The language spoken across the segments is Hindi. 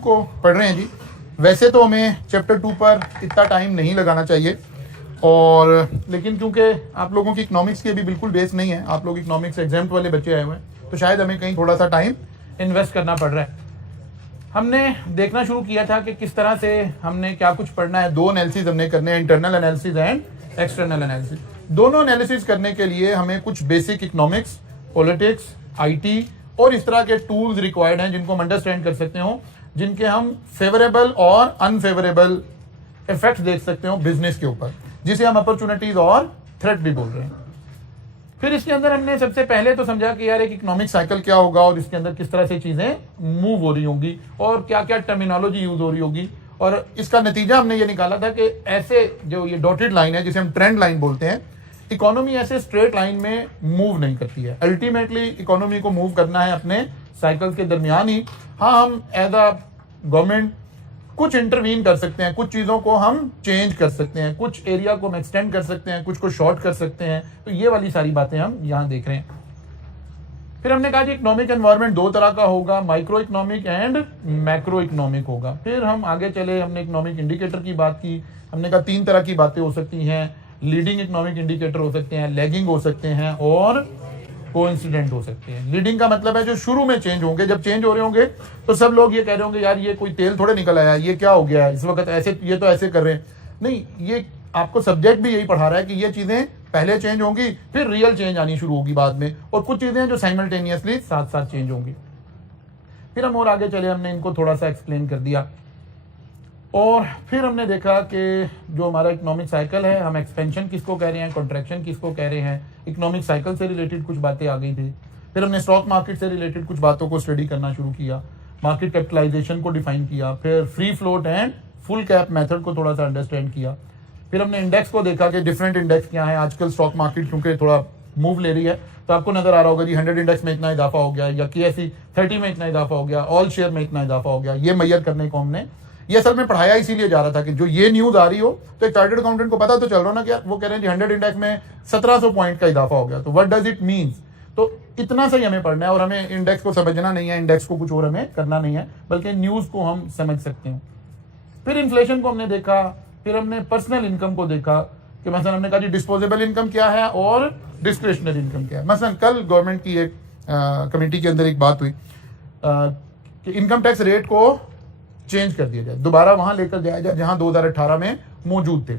को पढ़ रहे हैं जी। वैसे तो हमें चैप्टर 2 पर इतना टाइम नहीं लगाना चाहिए, और लेकिन क्योंकि आप लोगों की इकोनॉमिक्स की अभी बिल्कुल बेस नहीं है, आप लोग इकोनॉमिक्स एग्जाम्प्ट वाले बच्चे आए हुए हैं, तो शायद हमें कहीं थोड़ा सा टाइम इन्वेस्ट करना पड़ रहा है। हमने देखना शुरू किया था कि किस तरह से हमने क्या कुछ पढ़ना है। 2 एनालिसिस हमने करने हैं, internal analysis and external analysis. दोनों एनालिसिस करने के लिए हमें कुछ बेसिक इकोनॉमिक्स, पॉलिटिक्स, आईटी और इस तरह के टूल्स रिक्वायर्ड हैं जिनको हम अंडरस्टैंड कर सकते हो, जिनके हम फेवरेबल और अनफेवरेबल इफेक्ट देख सकते हो बिजनेस के ऊपर, जिसे हम अपॉर्चुनिटीज और थ्रेट भी बोल रहे हैं। फिर इसके अंदर हमने सबसे पहले तो समझा कि यार एक इकोनॉमिक साइकिल क्या होगा और इसके अंदर किस तरह से चीजें मूव हो रही होंगी और क्या क्या टर्मिनोलॉजी यूज हो रही होगी, और इसका नतीजा हमने ये निकाला था कि ऐसे जो ये डॉटेड लाइन है जिसे हम ट्रेंड लाइन बोलते हैं, इकोनॉमी ऐसे स्ट्रेट लाइन में मूव नहीं करती है। अल्टीमेटली इकोनॉमी को मूव करना है अपने साइकिल के दरमियान ही। हाँ, हम एज अ गवर्नमेंट कुछ इंटरवीन कर सकते हैं, कुछ चीज़ों को हम चेंज कर सकते हैं, कुछ एरिया को हम एक्सटेंड कर सकते हैं, कुछ को शॉर्ट कर सकते हैं। तो ये वाली सारी बातें हम यहाँ देख रहे हैं। फिर हमने कहा कि इकोनॉमिक एनवायरनमेंट 2 तरह का होगा, micro economic and macro economic होगा। फिर हम आगे चले, हमने इकोनॉमिक इंडिकेटर की बात की। हमने कहा 3 तरह की बातें हो सकती हैं, लीडिंग इकोनॉमिक इंडिकेटर हो सकते हैं, लैगिंग हो सकते हैं और कोइंसिडेंट हो सकते हैं। लीडिंग का मतलब है जो शुरू में चेंज होंगे, जब चेंज हो रहे होंगे तो सब लोग ये कह रहे होंगे यार ये कोई तेल थोड़े निकल आया, ये क्या हो गया इस वक्त, ऐसे ये तो ऐसे कर रहे हैं। नहीं, ये आपको सब्जेक्ट भी यही पढ़ा रहा है कि ये चीजें पहले चेंज होंगी, फिर रियल चेंज आनी शुरू होगी बाद में, और कुछ चीजें जो साइमल्टेनियसली साथ साथ चेंज होंगी। फिर हम और आगे चले, हमने इनको थोड़ा सा एक्सप्लेन कर दिया, और फिर हमने देखा कि जो हमारा इकोनॉमिक साइकिल है, हम एक्सपेंशन किसको कह रहे हैं, कॉन्ट्रैक्शन किसको कह रहे हैं, इकोनॉमिक साइकिल से रिलेटेड कुछ बातें आ गई थी। फिर हमने स्टॉक मार्केट से रिलेटेड कुछ बातों को स्टडी करना शुरू किया, मार्केट कैपिटलाइजेशन को डिफाइन किया, फिर free float and full cap method को थोड़ा सा अंडरस्टैंड किया। फिर हमने इंडेक्स को देखा कि डिफरेंट इंडेक्स क्या है। आजकल स्टॉक मार्केट क्योंकि थोड़ा मूव ले रही है, तो आपको नजर आ रहा होगा जी 100 इंडेक्स में इतना इजाफा हो गया, या KSE 30 में इतना इजाफा हो गया, ऑल शेयर में इतना इजाफा हो गया। ये मैयर करने को हमने ये असल में पढ़ाया इसीलिए जा रहा था कि जो ये न्यूज आ रही हो तो एक चार्टर्ड अकाउंटेंट को पता तो चल रहा हो ना कि वो कह रहे हैं 100 इंडेक्स में 1700 पॉइंट का इजाफा हो गया, तो व्हाट डज इट मीन्स। तो इतना सही हमें पढ़ना है, और हमें इंडेक्स को समझना नहीं है, इंडेक्स को कुछ और हमें करना नहीं है, बल्कि न्यूज को हम समझ सकते हैं। फिर इन्फ्लेशन को हमने देखा, फिर हमने पर्सनल इनकम को देखा कि मसलन हमने कहा जी डिस्पोजेबल इनकम क्या है और डिस्क्रिशनरी इनकम क्या है। मसलन कल गवर्नमेंट की एक कमेटी के अंदर एक बात हुई कि इनकम टैक्स रेट को चेंज कर दिया जाए, दोबारा वहां लेकर जाया जाए जहां 2018 में मौजूद थे।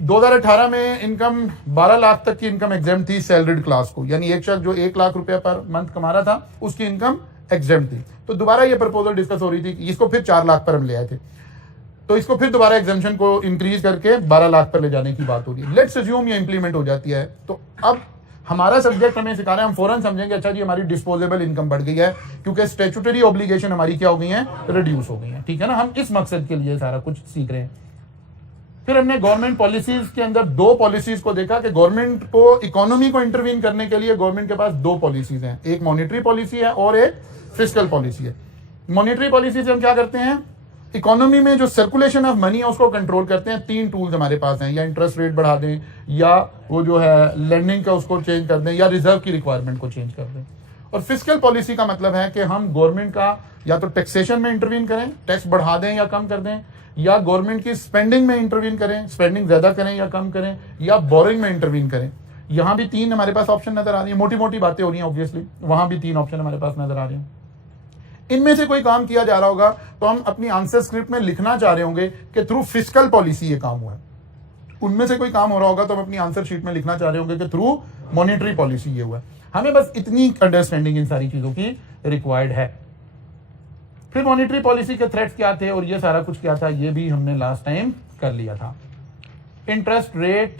2018 में इनकम 12 लाख तक की इनकम एग्जेम्प्ट थी सैलरीड क्लास को, यानी एक शख्स जो 1 लाख रुपया पर मंथ कमा रहा था उसकी इनकम एग्जेम्प्ट थी। तो दोबारा ये प्रपोजल डिस्कस हो रही थी, इसको फिर 4 लाख पर हम ले आए थे, तो इसको फिर दोबारा एग्जेम्पशन को इंक्रीज करके 12 लाख पर ले जाने की बात हो रही है। लेट्स अज्यूम ये इंप्लीमेंट हो जाती है, तो अब हमारा सब्जेक्ट हमें सिखा रहे हैं, हम फौरन समझेंगे अच्छा जी हमारी डिस्पोजेबल इनकम बढ़ गई है क्योंकि स्टैट्यूटरी ऑब्लिगेशन हमारी क्या हो गई है, रिड्यूस हो गई है। ठीक है ना, हम इस मकसद के लिए सारा कुछ सीख रहे हैं। फिर हमने गवर्नमेंट पॉलिसीज के अंदर 2 पॉलिसीज को देखा कि गवर्नमेंट को इकोनॉमी को इंटरवीन करने के लिए गवर्नमेंट के पास 2 पॉलिसीज हैं, एक मॉनेटरी पॉलिसी है और एक फिस्कल पॉलिसी है। मॉनेटरी पॉलिसी से हम क्या करते हैं, इकोनॉमी में जो सर्कुलेशन ऑफ मनी है उसको कंट्रोल करते हैं। 3 टूल्स हमारे पास हैं, या इंटरेस्ट रेट बढ़ा दें, या वो जो है लेंडिंग का उसको चेंज कर दें, या रिजर्व की रिक्वायरमेंट को चेंज कर दें। और फिस्कल पॉलिसी का मतलब है कि हम गवर्नमेंट का या तो टैक्सेशन में इंटरवीन करें, टैक्स बढ़ा दें या कम कर दें, या गवर्नमेंट की स्पेंडिंग में इंटरवीन करें, स्पेंडिंग ज्यादा करें या कम करें, या बोरिंग में इंटरवीन करें। यहां भी 3 हमारे पास ऑप्शन नजर आ रही है, मोटी मोटी बातें हो रही हैं ऑब्वियसली, वहां भी 3 ऑप्शन हमारे पास नजर आ रहे हैं। इनमें से कोई काम किया जा रहा होगा तो हम अपनी आंसर स्क्रिप्ट में लिखना चाह रहे होंगे कि थ्रू फिस्कल पॉलिसी ये काम हुआ है। उनमें से कोई काम हो रहा होगा तो हम अपनी आंसर शीट में लिखना चाह रहे होंगे कि थ्रू मॉनेटरी पॉलिसी ये हुआ है। हमें बस इतनी अंडरस्टैंडिंग इन सारी चीजों की रिक्वायर्ड है। फिर मॉनेटरी पॉलिसी के थ्रेट्स क्या थे और ये सारा कुछ क्या था, ये भी हमने लास्ट टाइम कर लिया था। इंटरेस्ट रेट,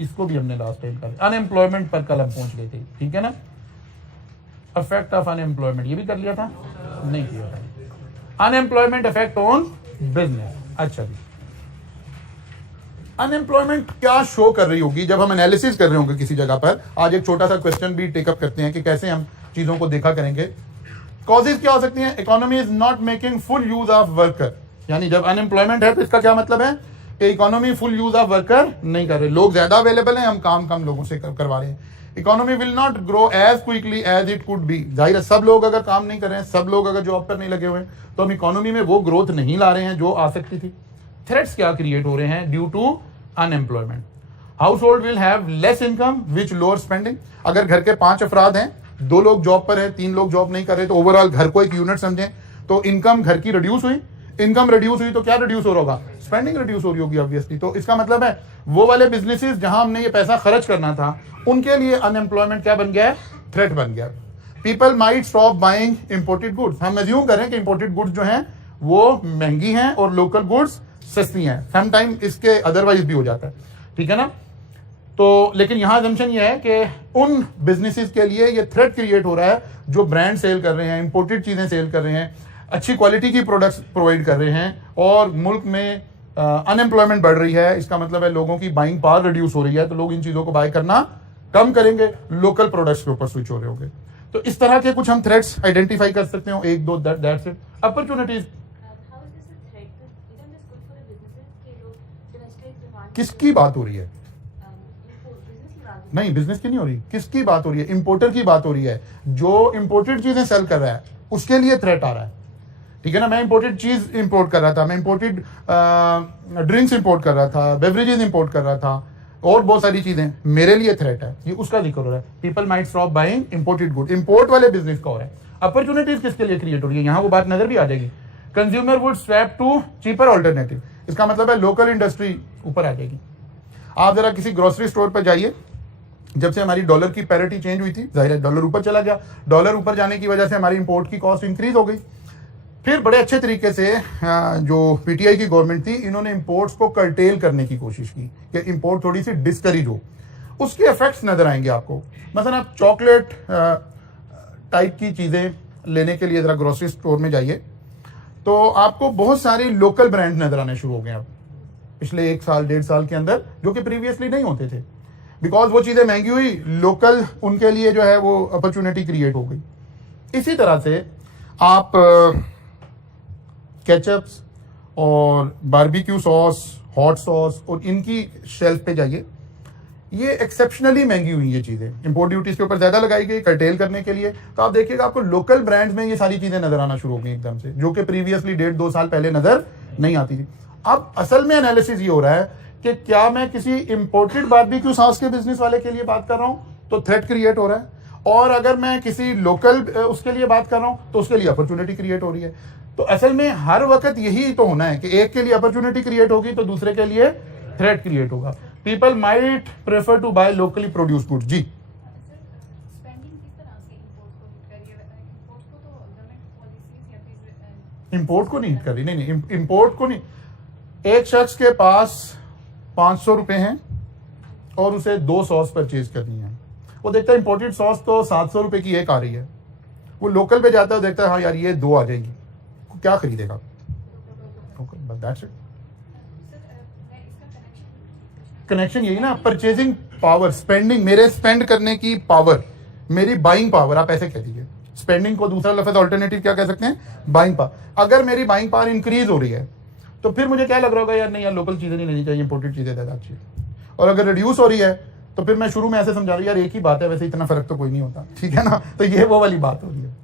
इसको भी हमने लास्ट टाइम कर लिया। अनएम्प्लॉयमेंट पर कल हम पहुंच गए थे, ठीक है ना। इफेक्ट ऑफ अनएम्प्लॉयमेंट, ये भी कर लिया था, नहीं किया था। Unemployment effect on business. अच्छा जी, अनएम्प्लॉयमेंट क्या शो कर रही होगी जब हम एनालिसिस कर रहे होंगे किसी जगह पर। आज एक छोटा सा क्वेश्चन भी टेकअप करते हैं कि कैसे हम चीजों को देखा करेंगे। कॉजेज क्या हो सकती हैं, economy is not making full use of worker, यानी जब अनएम्प्लॉयमेंट है तो इसका क्या मतलब है कि economy full use of worker नहीं कर रहे, लोग ज्यादा अवेलेबल हैं, हम काम कम लोगों से करवा रहे हैं। Economy will not grow as quickly as it could be. जाहिर है सब लोग अगर काम नहीं कर रहे हैं, सब लोग अगर जॉब पर नहीं लगे हुए हैं, तो हम इकोनॉमी में वो ग्रोथ नहीं ला रहे हैं जो आ सकती थी। थ्रेट्स क्या क्रिएट हो रहे हैं? Due to unemployment. Household will have less income which lower spending. अगर घर के 5 अफराद हैं, 2 लोग जॉब पर हैं, 3 लोग जॉब नहीं कर रहे, तो ओवरऑल घर को एक यूनिट समझें, तो इनकम घर की रिड्यूस हुई। इनकम रिड्यूस हुई तो क्या रिड्यूस हो रहा होगा? स्पेंडिंग रिड्यूस हो रही होगी ऑब्वियसली। तो इसका मतलब है वो वाले बिजनेसेस जहां हमने ये पैसा खर्च करना था, उनके लिए अनएम्प्लॉयमेंट क्या बन गया है? थ्रेट बन गया। People might stop buying imported goods. हम एज्यूम करें कि इंपोर्टेड गुड्स जो हैं वो महंगी हैं और लोकल गुड्स सस्ती हैं। सम टाइम इसके अदरवाइज भी हो जाता है, ठीक है ना। तो लेकिन यहां अजम्पशन ये है कि उन बिजनेसेस के लिए ये थ्रेट क्रिएट हो रहा है जो ब्रांड सेल कर रहे हैं, इंपोर्टेड चीजें सेल कर रहे हैं, अच्छी क्वालिटी की प्रोडक्ट्स प्रोवाइड कर रहे हैं, और मुल्क में अनएम्प्लॉयमेंट बढ़ रही है। इसका मतलब है लोगों की बाइंग पावर रिड्यूस हो रही है, तो लोग इन चीजों को बाय करना कम करेंगे, लोकल प्रोडक्ट्स के ऊपर स्विच हो रहे होंगे। तो इस तरह के कुछ हम थ्रेट्स आइडेंटिफाई कर सकते हो, 1 2 दैट्स इट। अपॉर्चुनिटीज किसकी बात हो रही है? नहीं, बिजनेस की नहीं हो रही। किसकी बात हो रही है? इंपोर्टर की बात हो रही है। जो इंपोर्टेड चीजें सेल कर रहा है उसके लिए थ्रेट आ रहा है, ठीक है ना। मैं इंपोर्टेड चीज इंपोर्ट कर रहा था, मैं इंपोर्टेड ड्रिंक्स इंपोर्ट कर रहा था, बेवरेजेस इंपोर्ट कर रहा था, और बहुत सारी चीजें, मेरे लिए थ्रेट है, ये उसका जिक्र हो रहा है। People might stop buying imported good, import वाले बिजनेस का हो रहा है। अपॉर्चुनिटीज किसके लिए क्रिएट हो रही है? यहां वो बात नजर भी आ जाएगी। Consumer would swap to cheaper alternative. इसका मतलब है लोकल इंडस्ट्री ऊपर आ जाएगी। आप जरा किसी ग्रोसरी स्टोर पर जाइए, जब से हमारी डॉलर की पैरिटी चेंज हुई थी, जाहिर है डॉलर ऊपर चला गया। डॉलर ऊपर जाने की वजह से हमारी इंपोर्ट की कॉस्ट इंक्रीज हो गई। फिर बड़े अच्छे तरीके से जो पीटीआई की गवर्नमेंट थी, इन्होंने इंपोर्ट्स को कर्टेल करने की कोशिश की कि इंपोर्ट थोड़ी सी डिस्करेज हो। उसके इफेक्ट्स नजर आएंगे आपको। मसलन आप चॉकलेट टाइप की चीज़ें लेने के लिए ज़रा ग्रोसरी स्टोर में जाइए, तो आपको बहुत सारे लोकल ब्रांड नजर आने शुरू हो गए अब पिछले 1 साल 1.5 साल के अंदर, जो कि प्रीवियसली नहीं होते थे। बिकॉज वो चीज़ें महंगी हुई, लोकल उनके लिए जो है वो अपॉर्चुनिटी क्रिएट हो गई। इसी तरह से आप केचप्स और बारबेक्यू सॉस, हॉट सॉस और इनकी शेल्फ पे जाइए, ये एक्सेप्शनली महंगी हुई ये चीज़ें, इंपोर्ट ड्यूटीज के ऊपर ज़्यादा लगाई गई कर्टेल करने के लिए। तो आप देखिएगा आपको लोकल ब्रांड्स में ये सारी चीज़ें नजर आना शुरू हो गई एकदम से, जो कि प्रीवियसली 1.5-2 साल पहले नजर नहीं आती थी। अब असल में एनालिसिस ये हो रहा है कि क्या मैं किसी इंपोर्टेड बारबेक्यू सॉस के बिजनेस वाले के लिए बात कर रहा हूं तो थ्रेट क्रिएट हो रहा है, और अगर मैं किसी लोकल उसके लिए बात कर रहा हूं तो उसके लिए अपॉर्चुनिटी क्रिएट हो रही है। तो असल में हर वक्त यही तो होना है कि एक के लिए अपॉर्चुनिटी क्रिएट होगी तो दूसरे के लिए थ्रेट क्रिएट होगा। People might prefer to buy locally produce goods. जी, इंपोर्ट को नहीं हिट कर रही, नहीं इंपोर्ट को नहीं। एक शख्स के पास 500 रुपए हैं और उसे 2 सॉस परचेज करनी है, वो देखता है इंपोर्टेड सॉस तो 700 रुपए की एक आ रही है, वो लोकल पे जाता है, देखता है हाँ यार ये 2 आ जाएगी, क्या खरीदेगा? कनेक्शन यही ना, परचेजिंग पावर, स्पेंडिंग, मेरे स्पेंड करने की पावर, मेरी बाइंग पावर, आप ऐसे कह दीजिए। स्पेंडिंग को दूसरा लफ्ज ऑल्टरनेटिव क्या कह सकते हैं? Buying power. अगर मेरी बाइंग पावर इंक्रीज हो रही है तो फिर मुझे क्या लग रहा होगा, यार नहीं यार लोकल चीजें नहीं लेनी चाहिए, इंपोर्टेड चीजें ज़्यादा अच्छी है। और अगर रिड्यूस हो रही है तो फिर मैं शुरू में ऐसे समझा रहा हूँ यार एक ही बात है, वैसे इतना फर्क तो कोई नहीं होता, ठीक है ना। तो ये वो वाली बात हो रही है।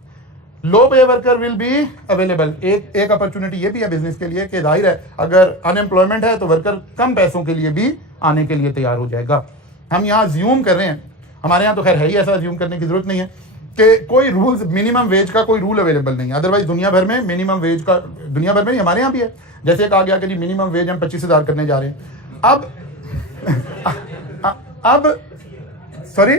लो पे वर्कर विल बी अवेलेबल। एक अपॉर्चुनिटी ये भी है बिजनेस के लिए कि जाहिर है अगर अनएम्प्लॉयमेंट है तो वर्कर कम पैसों के लिए भी आने के लिए तैयार हो जाएगा। हम यहाँ ज्यूम कर रहे हैं, हमारे यहाँ तो खैर है ही ऐसा, ज्यूम करने की जरूरत नहीं है कि कोई रूल्स, मिनिमम वेज का कोई रूल अवेलेबल नहीं है। अदरवाइज दुनिया भर में मिनिमम वेज का, दुनिया भर में हमारे यहाँ भी है। जैसे कहा गया कि जी मिनिमम वेज हम 25,000 करने जा रहे हैं। अब सॉरी,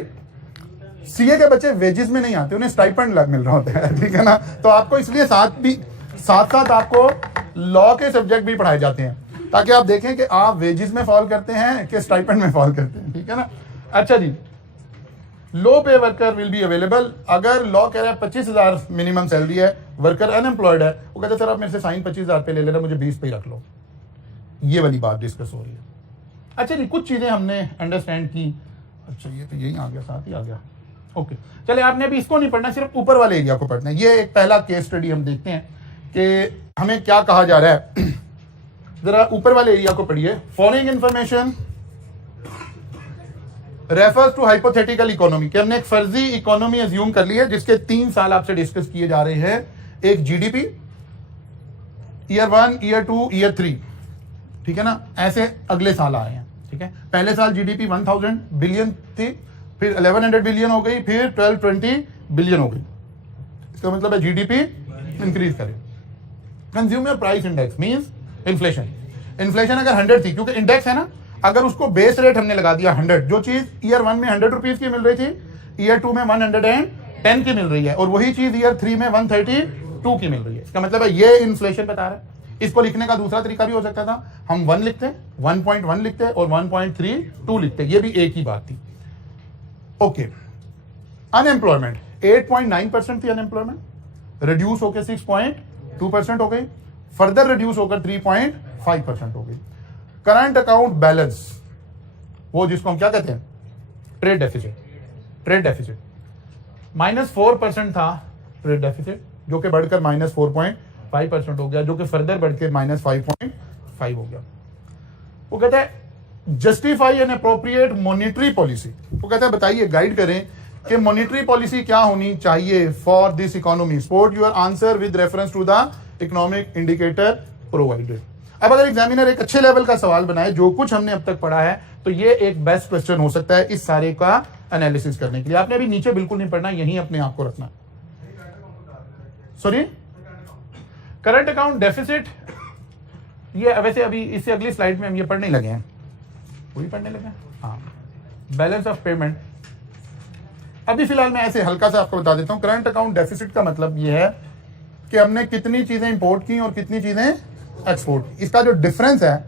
सीए के बच्चे वेजेस में नहीं आते, उन्हें स्टाइपेंड मिल रहा होता है, ठीक है ना। तो आपको इसलिए साथ आपको लॉ के सब्जेक्ट भी पढ़ाए जाते हैं ताकि आप देखें कि आप वेजेस में फॉल करते हैं कि स्टाइपेंड में फॉल करते हैं, ठीक है ना। अच्छा जी, लो पे वर्कर विल बी अवेलेबल। अगर लॉ कह रहा है 25,000 मिनिमम सैलरी है, वर्कर अनएम्प्लॉयड है, वो कहते हैं सर आप मेरे से साइन 25,000 पे ले लेना, मुझे 20 पे ही रख लो। ये वाली बात डिस्कस हो रही है। अच्छा जी, कुछ चीजें हमने अंडरस्टैंड की। अच्छा ये तो यही आ गया, साथ ही आ गया। ओके, चले आपने अभी इसको नहीं पढ़ना, सिर्फ ऊपर वाले एरिया को पढ़ना है। ये एक पहला केस स्टडी हम देखते हैं कि हमें क्या कहा जा रहा है। जरा ऊपर वाले एरिया को पढ़िए। Following information refers to hypothetical economy, कि हमने एक फर्जी इकोनॉमी अज्यूम कर ली है जिसके 3 साल आपसे डिस्कस किए जा रहे हैं। एक जीडीपी ईयर 1, ईयर 2, ईयर 3, ठीक है ना, ऐसे अगले साल आ रहे हैं, ठीक है। पहले साल जीडीपी 1000 बिलियन थी, फिर 1100 बिलियन हो गई, फिर 1220 बिलियन हो गई। इसका मतलब है जीडीपी इंक्रीज करे। Consumer price index means inflation. Inflation अगर 100 थी, क्योंकि इंडेक्स है ना, अगर उसको बेस रेट हमने लगा दिया 100, जो चीज ईयर 1 में 100 रुपीज की मिल रही थी, ईयर 2 में 110 की मिल रही है, और वही चीज ईयर 3 में 132 की मिल रही है। इसका मतलब है ये इन्फ्लेशन बता रहा है। इसको लिखने का दूसरा तरीका भी हो सकता था, हम 1 लिखते, 1.1 लिखते और 1.32 लिखते, ये भी एक ही बात थी। ओके, अनएम्प्लॉयमेंट 8.9% थी अनएम्प्लॉयमेंट, रिड्यूस होकर 6.2% हो गई, फर्दर रिड्यूस होकर 3.5% हो गई। करंट अकाउंट बैलेंस, वो जिसको हम क्या कहते हैं, ट्रेड डेफिसिट, ट्रेड डेफिसिट -4% था ट्रेड डेफिसिट, जो कि बढ़कर -4.5% हो गया, जो कि फर्दर बढ़ के -5.5 हो गया। वो कहता है justify an appropriate monetary policy. वो कहता है बताइए, गाइड करें कि मॉनिटरी पॉलिसी क्या होनी चाहिए for this economy. Support your answer with reference to the economic indicator provided. अब अगर एग्जामिनर एक अच्छे लेवल का सवाल बनाए, जो कुछ हमने अब तक पढ़ा है, तो ये एक बेस्ट क्वेश्चन हो सकता है इस सारे का एनालिसिस करने के लिए। आपने अभी नीचे बिल्कुल नहीं पढ़ना, यहीं अपने आप को रखना। सॉरी, करंट अकाउंट डेफिसिट, ये वैसे अभी इससे अगली स्लाइड में हम ये पढ़ने लगे हैं, वही पढ़ने लगे हैं। हाँ, बैलेंस ऑफ पेमेंट। अभी फिलहाल मैं ऐसे हल्का सा आपको बता देता हूं। करंट अकाउंट डेफिसिट का मतलब ये है कि हमने कितनी चीजें इंपोर्ट की और कितनी चीजें एक्सपोर्ट की। इसका जो डिफरेंस है,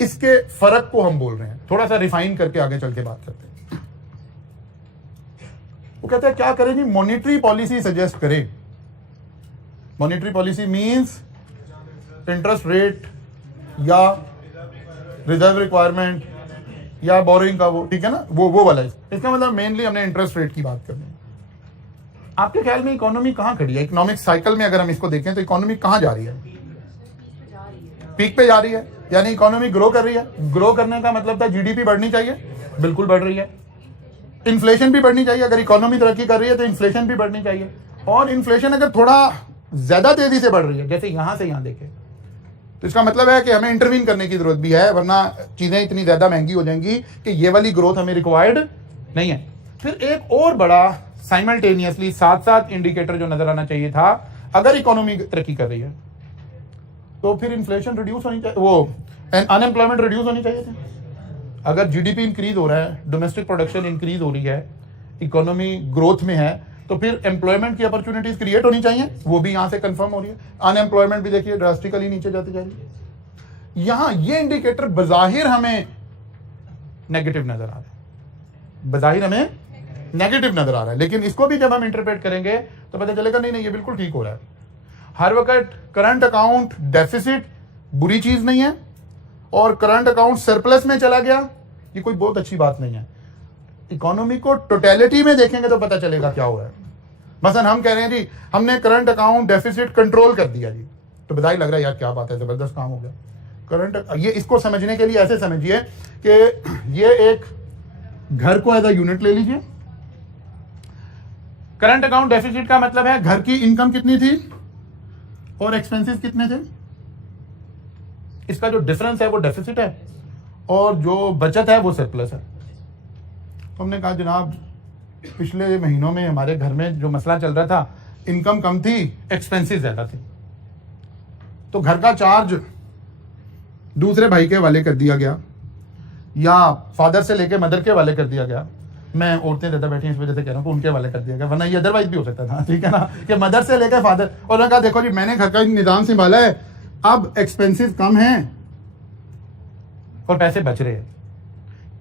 इसके फर्क को हम बोल रहे हैं। थोड़ा सा रिफाइन करके आगे चल के बात करते हैं। वो कहते हैं क्या करें जी, मॉनिटरी पॉलिसी सजेस्ट करें। Monetary policy means interest rate या रिजर्व रिक्वायरमेंट या बोरिंग का, वो ठीक है ना, वो वाला। इसका मतलब मेनली हमने इंटरेस्ट रेट की बात करनी है। आपके ख्याल में इकोनॉमी कहां खड़ी है? इकोनॉमिक साइकिल में अगर हम इसको देखें तो इकोनॉमी कहां जा रही है? पीक पे जा रही है, यानी इकोनॉमी ग्रो कर रही है। ग्रो करने का मतलब था जीडीपी बढ़नी चाहिए, बिल्कुल बढ़ रही है। इन्फ्लेशन भी बढ़नी चाहिए, अगर इकोनॉमी तरक्की कर रही है तो इन्फ्लेशन भी बढ़नी चाहिए। और इन्फ्लेशन अगर थोड़ा ज्यादा तेजी से बढ़ रही है, जैसे यहां से यहां देखें, तो इसका मतलब है कि हमें इंटरवीन करने की जरूरत भी है, वरना चीजें इतनी ज्यादा महंगी हो जाएंगी कि ये वाली ग्रोथ हमें रिक्वायर्ड नहीं है। फिर एक और बड़ा साइमल्टेनियसली साथ साथ इंडिकेटर जो नजर आना चाहिए था, अगर इकोनॉमी तरक्की कर रही है तो फिर इन्फ्लेशन रिड्यूस होनी चाहिए, वो अनएम्प्लॉयमेंट रिड्यूस होनी चाहिए थी। अगर जीडीपी इंक्रीज हो रहा है, डोमेस्टिक प्रोडक्शन इंक्रीज हो रही है, इकोनॉमी ग्रोथ में है, तो फिर एम्प्लॉयमेंट की अपॉर्चुनिटीज क्रिएट होनी चाहिए, वो भी यहां से कंफर्म हो रही है। अनएम्प्लॉयमेंट भी देखिए ड्रास्टिकली नीचे जाती जा रही है। यहां ये इंडिकेटर बजाहिर हमें नेगेटिव नजर आ रहा है, बजाहिर हमें नेगेटिव नजर आ रहा है, लेकिन इसको भी जब हम इंटरप्रेट करेंगे तो पता चलेगा नहीं ये बिल्कुल ठीक हो रहा है। हर वक्त करंट अकाउंट डेफिसिट बुरी चीज नहीं है, और करंट अकाउंट सरप्लस में चला गया, ये कोई बहुत अच्छी बात नहीं है। इकोनॉमी को टोटलिटी में देखेंगे तो पता चलेगा क्या हो रहा है। मसलन हम कह रहे हैं जी हमने करंट अकाउंट डेफिसिट कंट्रोल कर दिया जी, तो बधाई लग रहा है यार, क्या बात है, जबरदस्त काम हो गया। करंट, ये इसको समझने के लिए ऐसे समझिए कि ये एक घर को एज अ यूनिट ले लीजिए। करंट अकाउंट डेफिसिट का मतलब है घर की इनकम कितनी थी और एक्सपेंसेस कितने थे, इसका जो डिफरेंस है वो डेफिसिट है, और जो बचत है वो सरप्लस है। तो हमने कहा जनाब पिछले महीनों में हमारे घर में जो मसला चल रहा था, इनकम कम थी, एक्सपेंसेस ज्यादा थे, तो घर का चार्ज दूसरे भाई के वाले कर दिया गया, या फादर से लेके मदर के वाले कर दिया गया। मैं औरतें ज्यादा बैठी हैं इस वजह से कह रहा हूँ, उनके वाले कर दिया गया, वरना ये अदरवाइज भी हो सकता था, ठीक है ना, कि मदर से लेकर फादर। और उन्होंने कहा देखो जी मैंने घर का निजाम संभाला है, अब एक्सपेंसेस कम हैं और पैसे बच रहे हैं।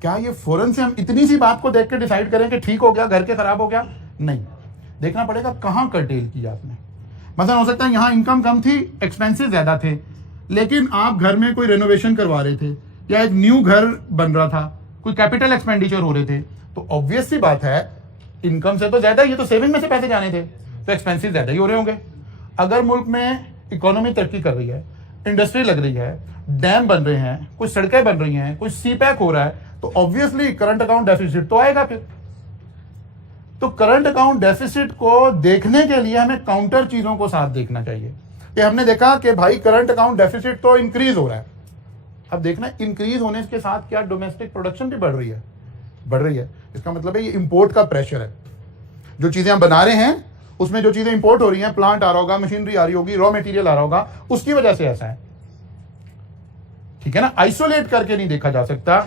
क्या ये फौरन से हम इतनी सी बात को देख के डिसाइड करें कि ठीक हो गया, घर के खराब हो गया? नहीं, देखना पड़ेगा कहां कर्टेल किया आपने। मतलब हो सकता है यहां इनकम कम थी, एक्सपेंसेस ज्यादा थे, लेकिन आप घर में कोई रेनोवेशन करवा रहे थे या एक न्यू घर बन रहा था, कोई कैपिटल एक्सपेंडिचर हो रहे थे, तो ऑब्वियस सी बात है इनकम से तो ज्यादा, ये तो सेविंग में से पैसे जाने थे, तो एक्सपेंसिव ज्यादा ही हो रहे होंगे। अगर मुल्क में इकोनॉमी तरक्की कर रही है, इंडस्ट्री लग रही है, डैम बन रहे हैं, कुछ सड़कें बन रही हैं, कुछ सी पैक हो रहा है, तो ऑब्वियसली करंट अकाउंट डेफिसिट तो आएगा फिर। तो करंट अकाउंट डेफिसिट को देखने के लिए हमें काउंटर चीजों को साथ देखना चाहिए कि हमने देखा कि भाई करंट अकाउंट डेफिसिट तो इंक्रीज हो रहा है। अब देखना इंक्रीज होने के साथ क्या डोमेस्टिक प्रोडक्शन भी बढ़ रही है, बढ़ रही है। इसका मतलब है ये इंपोर्ट का प्रेशर है। जो चीजें हम बना रहे हैं उसमें जो चीजें इंपोर्ट हो रही हैं, प्लांट आ रहा होगा, मशीनरी आ रही होगी, रॉ मटेरियल आ रहा होगा, उसकी वजह से ऐसा है। ठीक है ना, आइसोलेट करके नहीं देखा जा सकता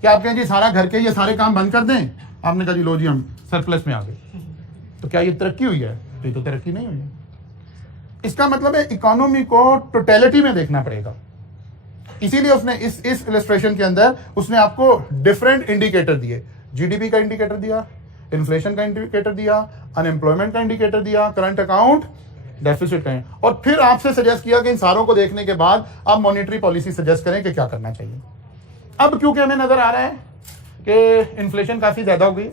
कि आप कहें जी सारा घर के ये सारे काम बंद कर दें, आपने कहा जी लो जी हम सरप्लस में आ गए, तो क्या ये तरक्की हुई है? तो ये तो तरक्की नहीं हुई है। इसका मतलब है इकोनॉमी को टोटलिटी में देखना पड़ेगा। इसीलिए उसने इस इलस्ट्रेशन के अंदर उसने आपको डिफरेंट इंडिकेटर दिए, जीडीपी का इंडिकेटर दिया, इन्फ्लेशन का इंडिकेटर दिया, अनएम्प्लॉयमेंट का इंडिकेटर दिया, करंट अकाउंट डेफिसिट का, और फिर आपसे सजेस्ट किया कि इन सारों को देखने के बाद आप मॉनेटरी पॉलिसी सजेस्ट करें कि क्या करना चाहिए। अब क्योंकि हमें नजर आ रहा है कि इन्फ्लेशन काफी ज्यादा हो गई,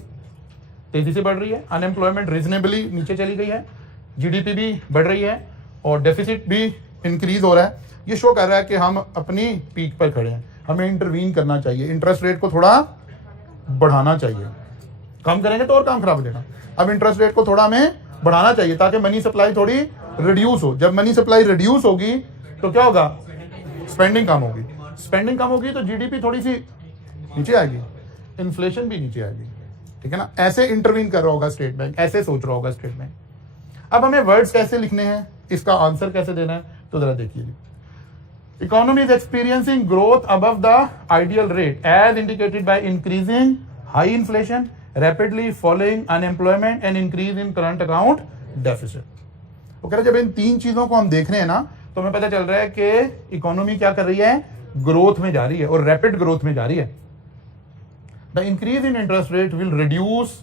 तेजी से बढ़ रही है, अनएम्प्लॉयमेंट रीजनेबली नीचे चली गई है, जीडीपी भी बढ़ रही है और डेफिसिट भी इंक्रीज हो रहा है, ये शो कर रहा है कि हम अपनी पीक पर खड़े हैं, हमें इंटरवीन करना चाहिए, इंटरेस्ट रेट को थोड़ा बढ़ाना चाहिए। कम करेंगे तो और काम खराब हो जाएगा। अब इंटरेस्ट रेट को थोड़ा हमें बढ़ाना चाहिए ताकि मनी सप्लाई थोड़ी रिड्यूस हो। जब मनी सप्लाई रिड्यूस होगी तो क्या होगा? स्पेंडिंग कम होगी, स्पेंडिंग कम होगी तो जीडीपी थोड़ी सी नीचे आएगी, इन्फ्लेशन भी नीचे आएगी। ठीक है ना, ऐसे इंटरवीन कर रहा होगा स्टेट बैंक, ऐसे सोच रहा होगा स्टेट बैंक। अब हमें वर्ड्स कैसे लिखने हैं, इसका आंसर कैसे देना है, तो जरा देखिए। Economy is experiencing growth above the ideal rate as indicated by increasing high inflation, rapidly following unemployment and increase in current account deficit. वो कह रहे जब इन तीन चीजों को हम देख रहे हैं ना, तो हमें पता चल रहा है कि इकोनॉमी क्या कर रही है, ग्रोथ में जा रही है और रैपिड ग्रोथ में जा रही है। The increase in interest rate will reduce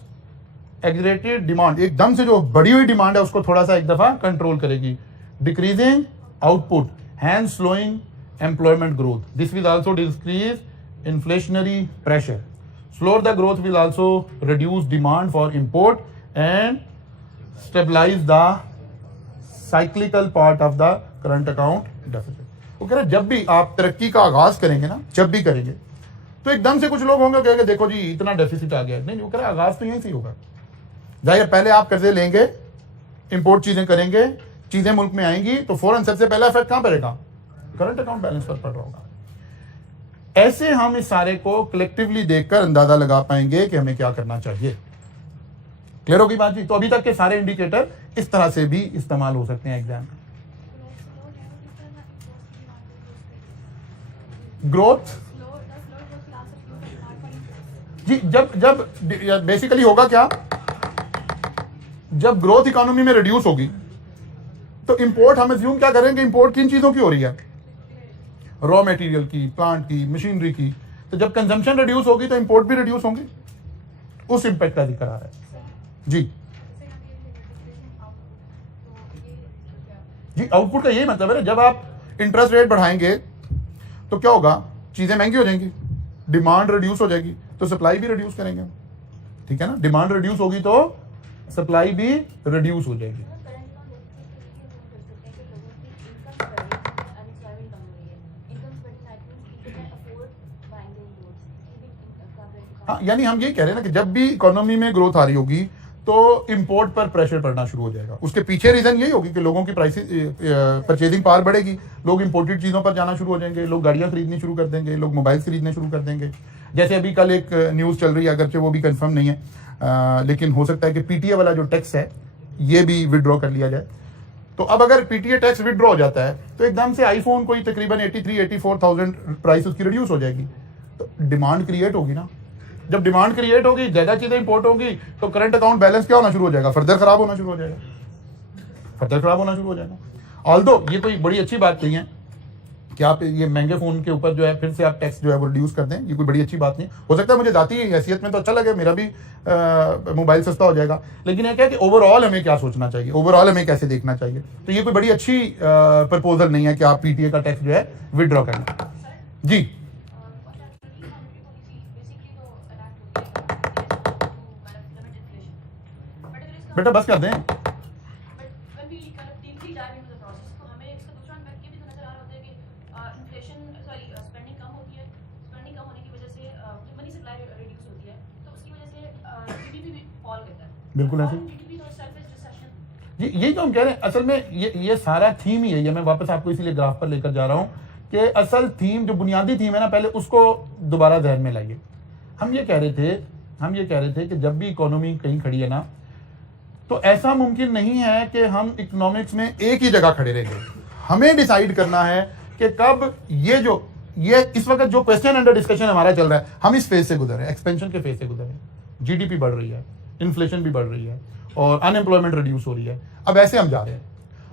एग्रेटेड demand, एकदम से जो बढ़ी हुई डिमांड है उसको थोड़ा सा एक दफा कंट्रोल करेगी। Decreasing output hand slowing employment growth, this will also decrease inflationary pressure. Slower the growth will also reduce demand for import and stabilize the cyclical part of the current account deficit. वो कह रहे जब भी आप तरक्की का आगाज करेंगे ना, जब भी करेंगे तो एकदम से कुछ लोग होंगे कहेंगे देखो जी इतना डेफिसिट आ गया। नहीं, वो कह रहे आगाज तो यहीं से होगा। जाहिर पहले आप कर्जे लेंगे, इंपोर्ट चीजें करेंगे, चीजें मुल्क में आएंगी तो फौरन सबसे पहला इफेक्ट कहां पड़ेगा? करंट अकाउंट बैलेंस पर पड़ रहा होगा। ऐसे हम इस सारे को कलेक्टिवली देखकर अंदाजा लगा पाएंगे कि हमें क्या करना चाहिए। क्लियर होगी बात जी? तो अभी तक के सारे इंडिकेटर इस तरह से भी इस्तेमाल हो सकते हैं एग्जाम में। ग्रोथ जी, जब बेसिकली होगा क्या, जब ग्रोथ इकोनॉमी में रिड्यूस होगी तो इंपोर्ट हम अज्यूम क्या करेंगे, इंपोर्ट किन चीजों की हो रही है? रॉ मटेरियल की, प्लांट की, मशीनरी की। तो जब कंजम्पशन रिड्यूस होगी तो इंपोर्ट भी रिड्यूस होंगे, उस इंपैक्ट का जिक्र आ रहा है जी। जी आउटपुट का यही मतलब है ना, जब आप इंटरेस्ट रेट बढ़ाएंगे तो क्या होगा, चीजें महंगी हो जाएंगी, डिमांड रिड्यूस हो जाएगी तो सप्लाई भी रिड्यूस करेंगे। ठीक है ना, डिमांड रिड्यूस होगी तो सप्लाई भी रिड्यूस हो जाएगी। हाँ, यानी हम ये कह रहे हैं ना कि जब भी इकोनॉमी में ग्रोथ आ रही होगी तो इंपोर्ट पर प्रेशर पड़ना शुरू हो जाएगा। उसके पीछे रीजन यही होगी कि लोगों की प्राइसेस, परचेजिंग पावर बढ़ेगी, लोग इंपोर्टेड चीजों पर जाना शुरू हो जाएंगे, लोग गाड़ियां खरीदनी शुरू कर देंगे, लोग मोबाइल खरीदने शुरू कर देंगे। जैसे अभी कल एक न्यूज चल रही है, अगरचे वो भी कंफर्म नहीं है, लेकिन हो सकता है कि पीटीए वाला जो टैक्स है ये भी विड्रॉ कर लिया जाए। तो अब अगर पीटीए टैक्स विड्रॉ हो जाता है तो एकदम से आईफोन कोई तकरीबन 83-84,000 प्राइस उसकी रिड्यूस हो जाएगी, तो डिमांड क्रिएट होगी ना। जब डिमांड क्रिएट होगी, ज्यादा चीजें इंपोर्ट होगी तो करंट अकाउंट बैलेंस क्या होना शुरू हो जाएगा, फर्दर खराब होना शुरू हो जाएगा, फर्दर खराब होना शुरू हो जाएगा। ऑल्दो ये कोई बड़ी अच्छी बात नहीं है कि आप ये महंगे फोन के ऊपर जो है फिर से आप टैक्स जो है वो रिड्यूस कर दें, ये कोई बड़ी अच्छी बात नहीं। हो सकता है मुझे जाती हैसियत में तो अच्छा लगे, मेरा भी मोबाइल सस्ता हो जाएगा, लेकिन यह क्या है कि ओवरऑल हमें क्या सोचना चाहिए, ओवरऑल हमें कैसे देखना चाहिए। तो ये कोई बड़ी अच्छी प्रपोजल नहीं है कि आप पीटीए का टैक्स जो है विड्रॉ कर लें। जी बेटा बस कर दें। बिल्कुल ऐसे जी, यही तो हम कह रहे हैं। असल में ये सारा थीम ही है। मैं वापस आपको इसीलिए ग्राफ पर लेकर जा रहा हूँ कि असल थीम, जो बुनियादी थीम है ना, पहले उसको दोबारा ध्यान में लाइए। हम ये कह रहे थे कि जब भी इकोनॉमी कहीं खड़ी है ना, तो ऐसा मुमकिन नहीं है कि हम इकोनॉमिक्स में एक ही जगह खड़े रहेंगे। हमें डिसाइड करना है कि कब ये इस वक्त जो क्वेश्चन अंडर डिस्कशन हमारा चल रहा है, हम इस फेज से गुजर रहे हैं, एक्सपेंशन के फेज से गुजर रहे हैं। जीडीपी बढ़ रही है, इन्फ्लेशन भी बढ़ रही है और अनएम्प्लॉयमेंट रिड्यूस हो रही है। अब ऐसे हम जा रहे हैं,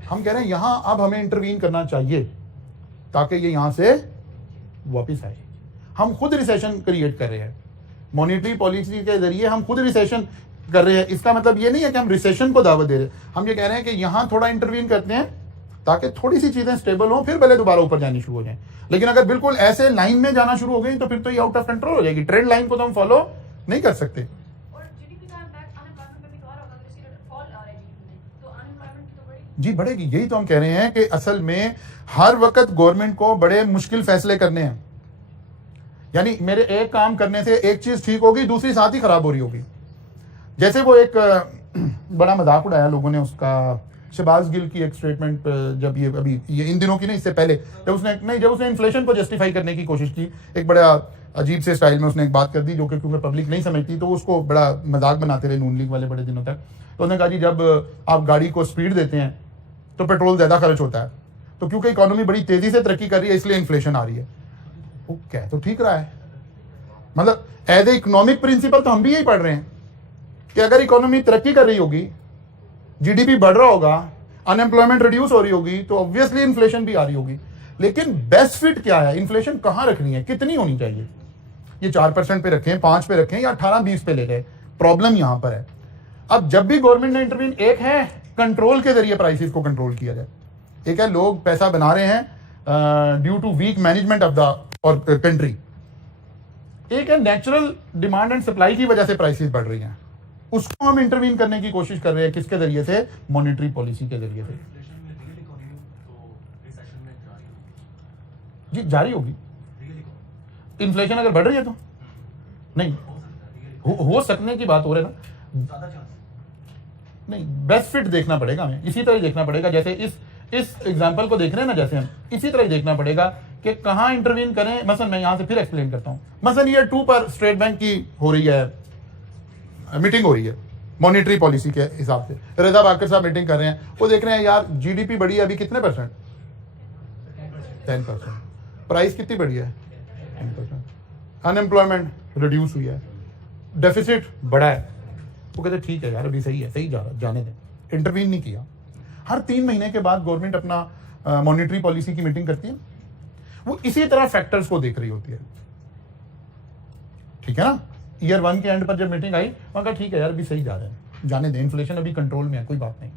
हम कह रहे हैं यहां अब हमें इंटरवीन करना चाहिए ताकि ये यहां से वापस आए। हम खुद रिसेशन क्रिएट कर रहे हैं, मॉनेटरी पॉलिसी के जरिए हम खुद रिसेशन कर रहे हैं। इसका मतलब ये नहीं है कि हम रिसेशन को दावत दे रहे हैं, हम ये कह रहे हैं कि यहां थोड़ा इंटरवीन करते हैं ताकि थोड़ी सी चीजें स्टेबल हो, फिर भले दोबारा ऊपर जानी शुरू हो जाए। लेकिन अगर बिल्कुल ऐसे लाइन में जाना शुरू हो गई तो फिर तो ये आउट ऑफ कंट्रोल हो जाएगी। ट्रेंड लाइन को तो हम फॉलो नहीं कर सकते। जी बढ़ेगी, यही तो हम कह रहे हैं कि असल में हर वक्त गवर्नमेंट को बड़े मुश्किल फैसले करने हैं। यानी मेरे एक काम करने से एक चीज ठीक होगी, दूसरी साथ ही खराब हो रही होगी। जैसे वो एक बड़ा मजाक उड़ाया लोगों ने उसका, शहबाज गिल की एक स्टेटमेंट, जब ये इन दिनों की नहीं, इससे पहले जब उसने इन्फ्लेशन को जस्टिफाई करने की कोशिश की, एक बड़ा अजीब से स्टाइल में उसने एक बात कर दी जो कि क्योंकि पब्लिक नहीं समझती, तो उसको बड़ा मजाक बनाते रहे नून लीग वाले बड़े दिनों तक। तो उन्होंने कहा जी, जब आप गाड़ी को स्पीड देते हैं तो पेट्रोल ज्यादा खर्च होता है, तो क्योंकि इकोनॉमी बड़ी तेजी से तरक्की कर रही है इसलिए इन्फ्लेशन आ रही है। वो कह तो ठीक रहा है, मतलब एज ए इकोनॉमिक प्रिंसिपल तो हम भी यही पढ़ रहे हैं कि अगर इकोनॉमी तरक्की कर रही होगी, जीडीपी बढ़ रहा होगा, अनएम्प्लॉयमेंट रिड्यूस हो रही होगी, तो ऑब्वियसली इन्फ्लेशन भी आ रही होगी। लेकिन बेस्ट फिट क्या है, इन्फ्लेशन कहां रखनी है, कितनी होनी चाहिए? ये 4% पे रखें, 5 पे रखें या 18-20 पे ले लें, प्रॉब्लम यहां पर है। अब जब भी गवर्नमेंट ने इंटरवीन, एक है कंट्रोल के जरिए प्राइसेस को कंट्रोल किया जाए, एक है लोग पैसा बना रहे हैं due to weak management of the our country, एक है नेचुरल डिमांड एंड सप्लाई की वजह से प्राइसेस बढ़ रही हैं, उसको हम इंटरवीन करने की कोशिश कर रहे हैं। किसके जरिए से? मॉनेटरी पॉलिसी के जरिए से। जी जारी होगी। इन्फ्लेशन अगर बढ़ रही है तो नहीं हो सकने की बात हो रही है ना। नहीं, बेस्ट फिट देखना पड़ेगा हमें, इसी तरह देखना पड़ेगा जैसे इस एग्जांपल को देख रहे हैं ना, जैसे हम इसी तरह देखना पड़ेगा कि कहां इंटरवीन करें। मसलन मैं यहां से फिर एक्सप्लेन करता हूं, मसलन ईयर 2 पर स्टेट बैंक की हो रही है मीटिंग, हो रही है मॉनेटरी पॉलिसी के हिसाब से। रजा बाकर साहब मीटिंग कर रहे हैं, वो देख रहे हैं यार जीडीपी बढ़ी है अभी कितने परसेंट, 10%। प्राइस कितनी बढ़ी है, 10%। अनएम्प्लॉयमेंट रिड्यूस हुई है, डेफिसिट बढ़ा है। वो कहते ठीक है यार अभी सही है, सही जा रहा, जाने दें। इंटरवीन नहीं किया। हर 3 महीने के बाद गवर्नमेंट अपना मॉनेटरी पॉलिसी की मीटिंग करती है, वो इसी तरह फैक्टर्स को देख रही होती है, ठीक है ना। ईयर 1 के एंड पर जब मीटिंग आई, वहां कहा ठीक है यार अभी सही जा रहे हैं, जाने दें, इन्फ्लेशन अभी कंट्रोल में है, कोई बात नहीं।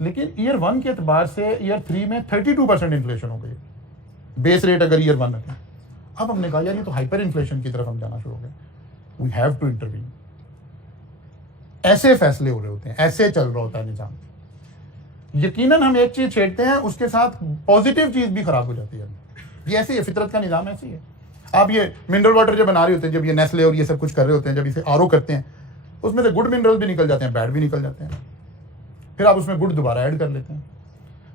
लेकिन ईयर 1 के एतबार से ईयर 3 में 32% इन्फ्लेशन हो गई, बेस रेट अगर ईयर 1 रखें। अब हमने कहा यार ये तो हाइपर इन्फ्लेशन की तरफ हम जाना शुरू हो गए, वी हैव टू इंटरवीन। ऐसे फैसले हो रहे होते हैं, ऐसे चल रहा होता है निजाम। यकीनन हम एक चीज छेड़ते हैं, उसके साथ पॉजिटिव चीज भी खराब हो जाती है। ये ऐसे ही है, फितरत का निजाम ऐसे ही है। आप ये मिनरल वाटर जब बना रहे होते हैं, जब ये नेस्ले और ये सब कुछ कर रहे होते हैं, जब इसे आरओ करते हैं, उसमें से गुड मिनरल भी निकल जाते हैं, बैड भी निकल जाते हैं, फिर आप उसमें गुड दोबारा ऐड कर लेते हैं।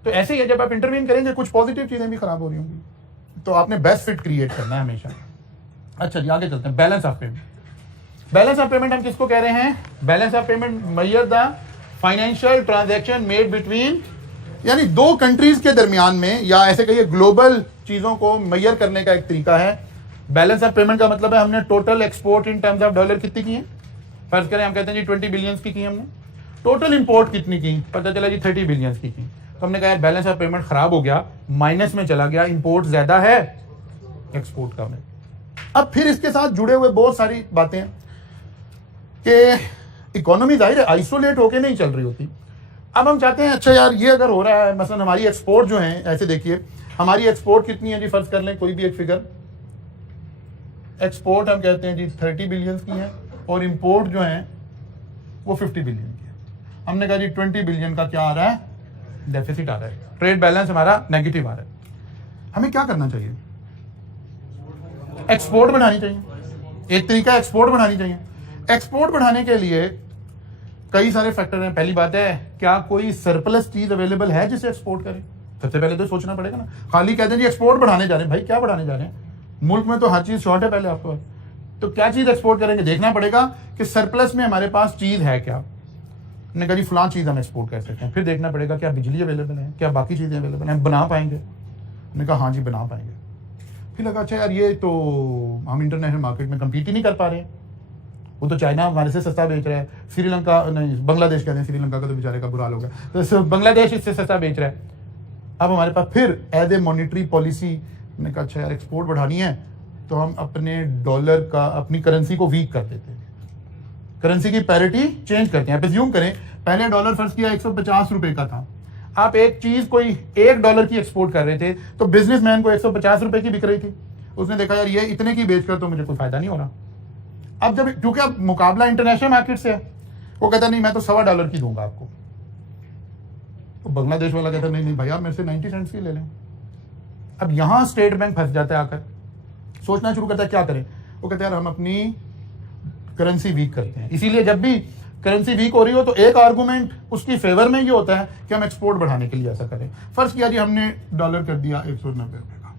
तो ऐसे ही है, जब आप इंटरवीन करेंगे कुछ पॉजिटिव चीजें भी खराब हो रही होंगी, तो आपने बेस्ट फिट क्रिएट करना है हमेशा। अच्छा जी आगे चलते हैं। Balance of payment. Balance of payment हम किसको कह रहे हैं? Balance of payment measure the financial transaction made between, यानी 2 कंट्रीज के दरमियान में, या ऐसे कहिए ग्लोबल चीजों को मेजर करने का एक तरीका है। बैलेंस ऑफ पेमेंट का मतलब है हमने total export in terms of dollar कितनी की है, फर्ज करें हम कहते हैं जी 20 बिलियंस की हमने, टोटल इंपोर्ट कितनी की, पता चला जी 30 बिलियंस की। तो हमने कहा यार बैलेंस ऑफ पेमेंट खराब हो गया, माइनस में चला गया, इंपोर्ट ज्यादा है, एक्सपोर्ट कम है। अब फिर इसके साथ जुड़े हुए बहुत सारी बातें हैं कि इकोनॉमी जाहिर है आइसोलेट होके नहीं चल रही होती। अब हम चाहते हैं अच्छा यार ये अगर हो रहा है, मसलन हमारी एक्सपोर्ट जो है, ऐसे देखिए हमारी एक्सपोर्ट कितनी है जी, फर्ज कर लें कोई भी एक फिगर, एक्सपोर्ट हम कहते हैं जी 30 बिलियंस की है और इंपोर्ट जो है वो 50 बिलियन की है। हमने कहा जी 20 बिलियन का क्या आ रहा है, डेफिसिट आ रहा है, ट्रेड बैलेंस हमारा नेगेटिव आ रहा है। हमें क्या करना चाहिए? एक्सपोर्ट बढ़ानी चाहिए। एक तरीका एक्सपोर्ट बढ़ानी चाहिए। एक्सपोर्ट बढ़ाने के लिए कई सारे फैक्टर हैं। पहली बात है, क्या कोई सरप्लस चीज अवेलेबल है जिसे एक्सपोर्ट करें? सबसे पहले तो सोचना पड़ेगा ना। खाली कहते हैं जी एक्सपोर्ट बढ़ाने जा रहे हैं, भाई क्या बढ़ाने जा रहे हैं? मुल्क में तो हर चीज शॉर्ट है पहले आपको, तो क्या चीज एक्सपोर्ट करेंगे? देखना पड़ेगा कि सरप्लस में हमारे पास चीज है क्या। हमने कहा जी फलां चीज हम एक्सपोर्ट कर सकते हैं। फिर देखना पड़ेगा क्या बिजली अवेलेबल है, क्या बाकी चीजें अवेलेबल हैं, बना पाएंगे? हमने कहा हाँ जी बना पाएंगे। फिर लगा अच्छा यार ये तो हम इंटरनेशनल मार्केट में कम्पीट ही नहीं कर पा रहे हैं, वो तो चाइना हमारे से सस्ता बेच रहा है, श्रीलंका नहीं बांग्लादेश कहते हैं, श्रीलंका का तो बेचारे का बुरा हाल हो गया, तो बांग्लादेश इससे सस्ता बेच रहा है। अब हमारे पास फिर एज ए मॉनिटरी पॉलिसी ने कहा अच्छा यार एक्सपोर्ट बढ़ानी है तो हम अपने डॉलर का, अपनी करेंसी को वीक कर देते हैं, करेंसी की पैरिटी चेंज करते हैं। आप एज्यूम करें पहले डॉलर फर्ज किया 150 रुपए का था, आप एक चीज कोई $1 की एक्सपोर्ट कर रहे थे तो बिजनेसमैन को 150 रुपए की बिक रही थी, उसने देखा यार ये इतने की बेचकर तो मुझे कोई फायदा नहीं हो रहा। अब जब क्योंकि अब मुकाबला इंटरनेशनल मार्केट से है, वो कहता नहीं मैं तो $1.25 की दूंगा आपको, तो बांग्लादेश वाला कहता नहीं नहीं भैया मेरे से 90 सेंट्स की ले लें। अब यहां स्टेट बैंक फंस जाता है, आकर सोचना शुरू करता है क्या करें। वो कहते हैं यार हम अपनी करेंसी वीक करते हैं। इसीलिए जब भी करेंसी वीक हो रही हो तो एक आर्गुमेंट उसकी फेवर में ये होता है कि हम एक्सपोर्ट बढ़ाने के लिए ऐसा करें। फर्ज किया जी हमने डॉलर कर दिया 190 रुपए का,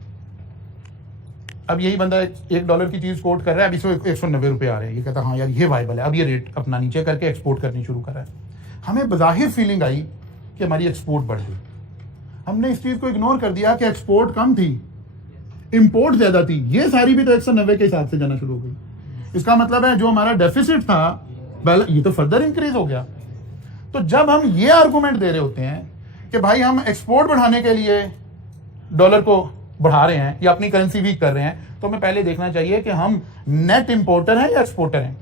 अब यही बंदा $1 की चीज कोट कर रहा है, अब इसको 190 रुपए आ रहे हैं, ये कहता हाँ यार ये वाइबल है, अब ये रेट अपना नीचे करके एक्सपोर्ट करनी शुरू कर रहा है। हमें बज़ाहिर फीलिंग आई कि हमारी एक्सपोर्ट बढ़ गई, हमने इस चीज को इग्नोर कर दिया कि एक्सपोर्ट कम थी, इंपोर्ट ज्यादा थी। ये सारी भी तो 190 के हिसाब से जाना शुरू हो गई। इसका मतलब है जो हमारा डेफिसिट था ये तो फर्दर इंक्रीज हो गया। तो जब हम ये आर्गुमेंट दे रहे होते हैं कि भाई हम एक्सपोर्ट बढ़ाने के लिए डॉलर को बढ़ा रहे हैं या अपनी करेंसी वीक कर रहे हैं, तो हमें पहले देखना चाहिए कि हम नेट इंपोर्टर हैं या एक्सपोर्टर हैं,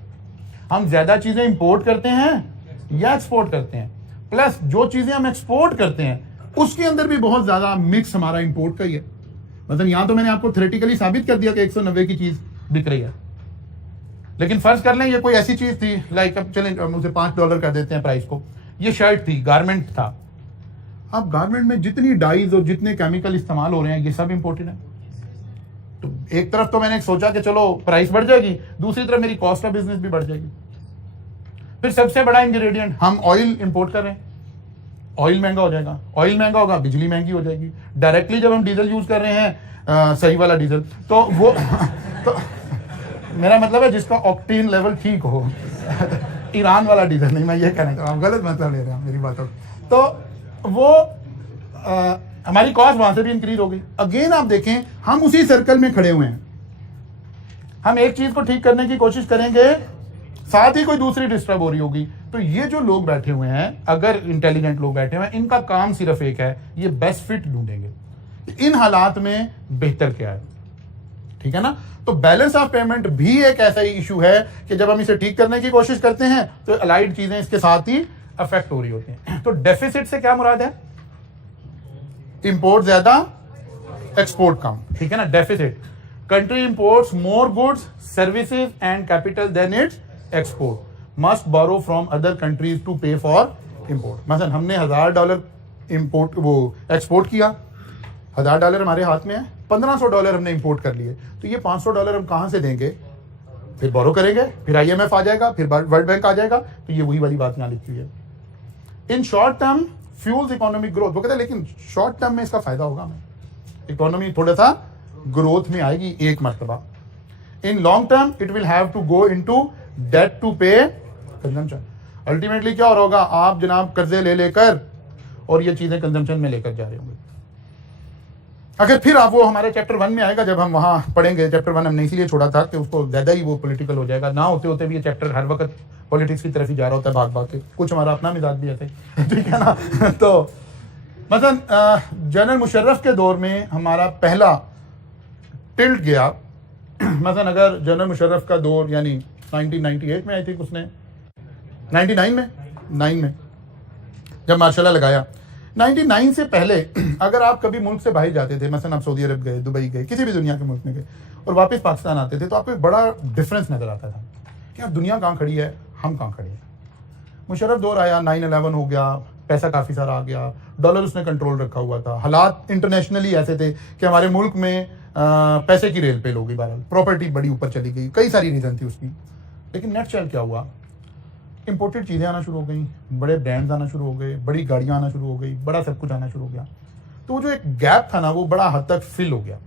हम ज्यादा चीजें इंपोर्ट करते हैं या एक्सपोर्ट करते हैं। प्लस जो चीजें हम एक्सपोर्ट करते हैं उसके अंदर भी बहुत ज्यादा मिक्स हमारा इंपोर्ट का ही है। मतलब यहां तो मैंने आपको थ्योरेटिकली साबित कर दिया कि 190 की चीज बिक रही है, लेकिन फर्ज कर लें ये कोई ऐसी चीज थी, लाइक अब चलें हम उसे $5 कर देते हैं प्राइस को, ये शर्ट थी, गारमेंट था। अब गारमेंट में जितनी डाइज और जितने केमिकल इस्तेमाल हो रहे हैं ये सब इंपोर्टेड है। तो एक तरफ तो मैंने सोचा कि चलो प्राइस बढ़ जाएगी, दूसरी तरफ मेरी कॉस्ट ऑफ बिजनेस भी बढ़ जाएगी। फिर सबसे बड़ा इंग्रेडिएंट हम ऑयल इंपोर्ट कर रहे हैं, ऑयल महंगा हो जाएगा, ऑयल महंगा होगा बिजली महंगी हो जाएगी। डायरेक्टली जब हम डीजल यूज कर रहे हैं सही वाला डीजल, तो वो तो मेरा मतलब है जिसका ऑक्टेन लेवल ठीक हो ईरान वाला डीजल नहीं, मैं ये कहना चाहता हूँ, गलत मतलब ले रहे हैं मेरी बातों। तो वो हमारी कॉस्ट वहां से भी इंक्रीज हो गई। अगेन आप देखें हम उसी सर्कल में खड़े हुए हैं, हम एक चीज को ठीक करने की कोशिश करेंगे, साथ ही कोई दूसरी डिस्टर्ब हो रही होगी। तो ये जो लोग बैठे हुए हैं, अगर इंटेलिजेंट लोग बैठे हुए हैं, इनका काम सिर्फ एक है, ये बेस्ट फिट ढूंढेंगे इन हालात में बेहतर क्या है, ठीक है ना। तो बैलेंस ऑफ पेमेंट भी एक ऐसा ही इशू है कि जब हम इसे ठीक करने की कोशिश करते हैं तो अलाइड चीजें इसके साथ ही अफेक्ट हो रही होती हैं। तो डेफिसिट से क्या मुराद है? इंपोर्ट ज्यादा एक्सपोर्ट कम, ठीक है ना। Deficit, country imports more goods services and capital then its export, must borrow from other countries to pay for import. मतलब हमने $1000 इंपोर्ट वो एक्सपोर्ट किया, $1000 हमारे हाथ में है, $1500 हमने इंपोर्ट कर लिए, तो ये $500 हम कहां से देंगे? फिर बोरो करेंगे, फिर IMF आ जाएगा, फिर वर्ल्ड बैंक आ जाएगा। तो ये वही वाली बात यहां लिखी हुई है। इन short term fuels economic growth, वो कहते हैं लेकिन शॉर्ट टर्म में इसका फायदा होगा हमें, इकोनॉमी थोड़ा सा ग्रोथ में आएगी एक मरतबा। In long term it will have to go into debt to pay consumption. Ultimately क्या हो रहा होगा, आप जनाब कर्जे ले लेकर और ये चीजें कंजम्पशन में लेकर जा रहे होंगे। अगर फिर आप वो हमारे चैप्टर 1 में आएगा, जब हम वहां पढ़ेंगे, चैप्टर 1 हमने इसीलिए छोड़ा था कि उसको ज्यादा ही वो पॉलिटिकल हो जाएगा, ना होते होते भी ये चैप्टर हर वक्त पॉलिटिक्स की तरफ ही जा रहा होता है भाग भाग के, कुछ हमारा अपना मिजाज भी ऐसे ठीक है ना। तो मसलन जनरल मुशर्रफ के दौर में हमारा पहला टिल्ट गया। मसलन अगर जनरल मुशर्रफ का दौर यानी 1998 में आई थी, उसने 99 में जब मार्शल लगाया, 99 से पहले अगर आप कभी मुल्क से बाहर जाते थे, मसलन आप सऊदी अरब गए, दुबई गए, किसी भी दुनिया के मुल्क में गए और वापस पाकिस्तान आते थे, तो आपको एक बड़ा डिफरेंस नजर आता था कि यार दुनिया कहाँ खड़ी है, हम कहाँ खड़े हैं। मुशर्रफ दौर आया, 9/11 हो गया, पैसा काफ़ी सारा आ गया, डॉलर उसने कंट्रोल रखा हुआ था, हालात इंटरनेशनली ऐसे थे कि हमारे मुल्क में पैसे की रेल पेल हो गई, बहरहाल प्रॉपर्टी बड़ी ऊपर चली गई, कई सारी रीज़न थी उसकी। लेकिन नेट चल क्या हुआ, इंपोर्टेड चीज़ें आना शुरू हो गई, बड़े ब्रांड्स आना शुरू हो गए, बड़ी गाड़ियाँ आना शुरू हो गई, बड़ा सब कुछ आना शुरू हो गया। तो जो एक गैप था ना वो बड़ा हद तक फिल हो गया।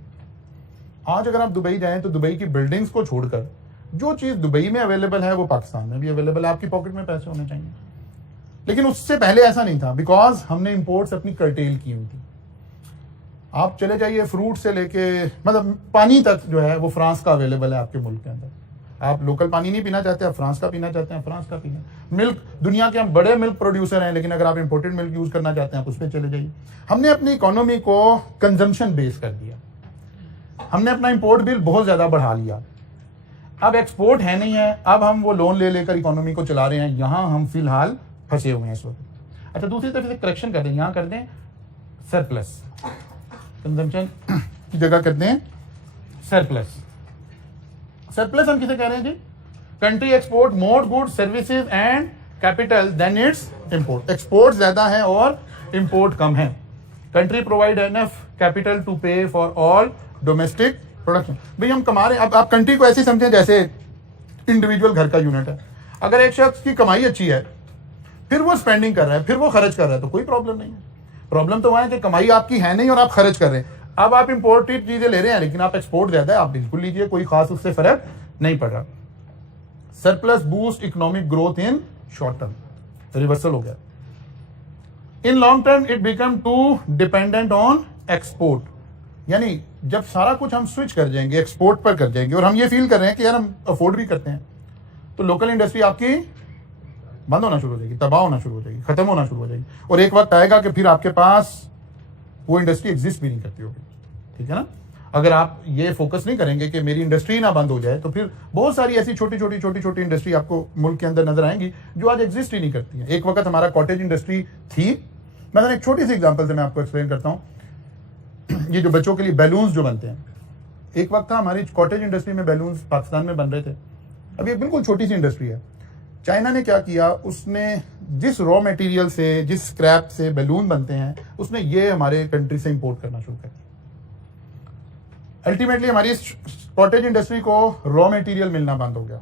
आज अगर आप दुबई जाएं तो दुबई की बिल्डिंग्स को छोड़कर जो चीज़ दुबई में अवेलेबल है वो पाकिस्तान में भी अवेलेबल है। आपकी पॉकेट में पैसे होने चाहिए, लेकिन उससे पहले ऐसा नहीं था, बिकॉज हमने इंपोर्ट्स अपनी कर्टेल की हुई थी। आप चले जाइए, फ्रूट से लेके मतलब पानी तक जो है वो फ्रांस का अवेलेबल है आपके मुल्क के अंदर। आप लोकल पानी नहीं पीना चाहते, आप फ्रांस का पीना चाहते हैं, फ्रांस का पीना। मिल्क, दुनिया के हम बड़े मिल्क प्रोड्यूसर हैं, लेकिन अगर आप इंपोर्टेड मिल्क यूज करना चाहते हैं आप उस पर चले जाइए। हमने अपनी इकोनॉमी को कंजम्पशन बेस कर दिया, हमने अपना इंपोर्ट बिल बहुत ज्यादा बढ़ा लिया। अब एक्सपोर्ट है नहीं है, अब हम वो लोन ले लेकर इकोनॉमी को चला रहे हैं। यहां हम फिलहाल फंसे हुए हैं इस वक्त। अच्छा, दूसरी तरफ से करेक्शन कर दें, यहां कर दें सरप्लस, कंजम्पशन की जगह करते हैं सरप्लस। सरप्लस हम किसे कह रहे हैं जी? Country export more good services and capital then its import. Export ज्यादा है और इंपोर्ट कम है। Country provide enough capital to pay for all domestic production. भाई हम कमा रहे हैं, अब आप कंट्री को ऐसे समझें जैसे इंडिविजुअल घर का यूनिट है। अगर एक शख्स की कमाई अच्छी है, फिर वो स्पेंडिंग कर रहा है, फिर वो खर्च कर रहा है, तो कोई प्रॉब्लम नहीं है। प्रॉब्लम तो वहां है कि कमाई आपकी है नहीं और आप खर्च कर रहे हैं। अब आप इंपोर्टेड चीजें ले रहे हैं, लेकिन आप एक्सपोर्ट ज्यादा है, आप बिल्कुल लीजिए, कोई खास उससे फर्क नहीं पड़ रहा। Surplus boost economic growth in short term, reversal हो गया। In long term it become too dependent on export, यानी जब सारा कुछ हम स्विच कर जाएंगे, एक्सपोर्ट पर कर जाएंगे, और हम ये फील कर रहे हैं कि यार हम अफोर्ड भी करते हैं, तो लोकल इंडस्ट्री आपकी बंद होना शुरू हो जाएगी, तबाह होना शुरू हो जाएगी, खत्म होना शुरू हो जाएगी। और एक वक्त आएगा कि फिर आपके पास वो इंडस्ट्री एग्जिस्ट भी नहीं करती होगी। ठीक है ना? अगर आप ये फोकस नहीं करेंगे कि मेरी इंडस्ट्री ना बंद हो जाए, तो फिर बहुत सारी ऐसी छोटी छोटी इंडस्ट्री आपको मुल्क के अंदर नजर आएंगी जो आज एग्जिस्ट ही नहीं करती है। एक वक्त हमारा कॉटेज इंडस्ट्री थी। मैं एक छोटी सी एग्जांपल से मैं आपको एक्सप्लेन करता हूँ। ये जो बच्चों के लिए बैलून्स जो बनते हैं, एक वक्त था हमारी कॉटेज इंडस्ट्री में बैलून्स पाकिस्तान में बन रहे थे। अभी एक बिल्कुल छोटी सी इंडस्ट्री है। चाइना ने क्या किया, उसने जिस रॉ मटेरियल से, जिस स्क्रैप से बैलून बनते हैं, उसने ये हमारे कंट्री से इंपोर्ट करना शुरू कर दिया। अल्टीमेटली हमारी कॉटेज इंडस्ट्री को रॉ मटेरियल मिलना बंद हो गया।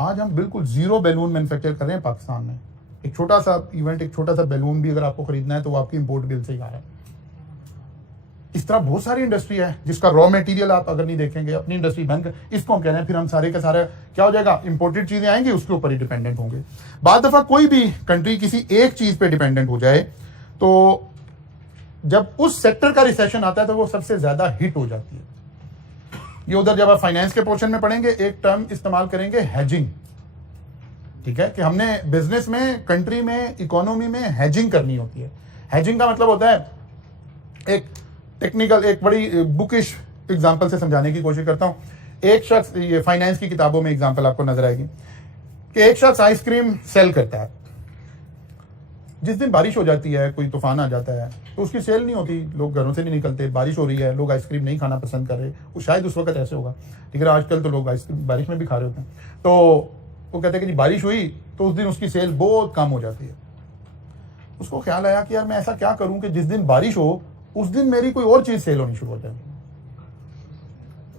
आज हम बिल्कुल जीरो बैलून मैन्युफैक्चर कर रहे हैं पाकिस्तान में। एक छोटा सा इवेंट, एक छोटा सा बैलून भी अगर आपको खरीदना है तो वो आपकी इंपोर्ट बिल से ही आ रहा है। इस तरह बहुत सारी इंडस्ट्री है जिसका रॉ मटेरियल आप अगर नहीं देखेंगे, अपनी इंडस्ट्री बंद, इसको हम कह रहे हैं, फिर हम सारे के सारे क्या हो जाएगा, इंपोर्टेड चीजें आएंगी, उसके ऊपर ही डिपेंडेंट होंगे। बाद दफा कोई भी कंट्री किसी एक चीज पे डिपेंडेंट हो जाए तो जब उस सेक्टर का रिसेशन आता है तो वो सबसे ज्यादा हिट हो जाती है। ये उधर जब आप फाइनेंस के पोर्शन में पढ़ेंगे, एक टर्म इस्तेमाल करेंगे हेजिंग। ठीक है, कि हमने बिजनेस में, कंट्री में, इकोनॉमी में हेजिंग करनी होती है। हेजिंग का मतलब होता है, एक टेक्निकल, एक बड़ी बुकिश एग्जांपल से समझाने की कोशिश करता हूं। एक शख्स, ये फाइनेंस की किताबों में एग्जांपल आपको नजर आएगी कि एक शख्स आइसक्रीम सेल करता है। जिस दिन बारिश हो जाती है, कोई तूफान आ जाता है, तो उसकी सेल नहीं होती, लोग घरों से नहीं निकलते, बारिश हो रही है, लोग आइसक्रीम नहीं खाना पसंद कर रहे। वो शायद उस वक्त ऐसे होगा, ठीक है, आजकल तो लोग आइसक्रीम बारिश में भी खा रहे होते हैं। तो वो कहते हैं कि जी बारिश हुई तो उस दिन उसकी सेल बहुत कम हो जाती है। उसको ख्याल आया कि यार मैं ऐसा क्या करूं कि जिस दिन बारिश हो उस दिन मेरी कोई और चीज सेल होनी शुरू हो जाए।